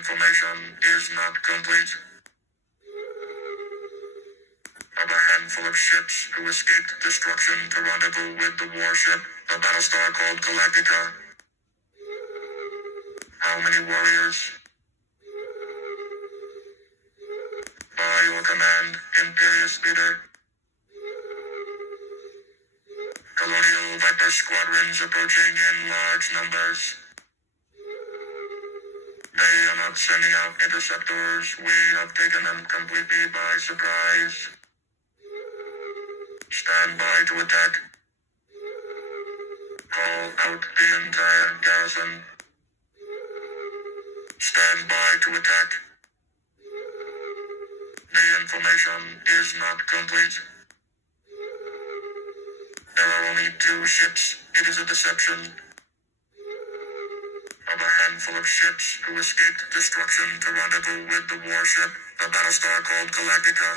information is not complete. Of a handful of ships who escaped destruction to rendezvous with the warship, the battlestar called Galactica. How many warriors? By your command, Imperious Leader. Colonial Viper squadrons approaching in large numbers. They are not sending out interceptors. We have taken them completely by surprise. Stand by to attack. Call out the entire garrison. Stand by to attack. The information is not complete. There are only 2 ships. It is a deception. Of a handful of ships who escaped destruction to rendezvous with the warship, the battlestar called Galactica.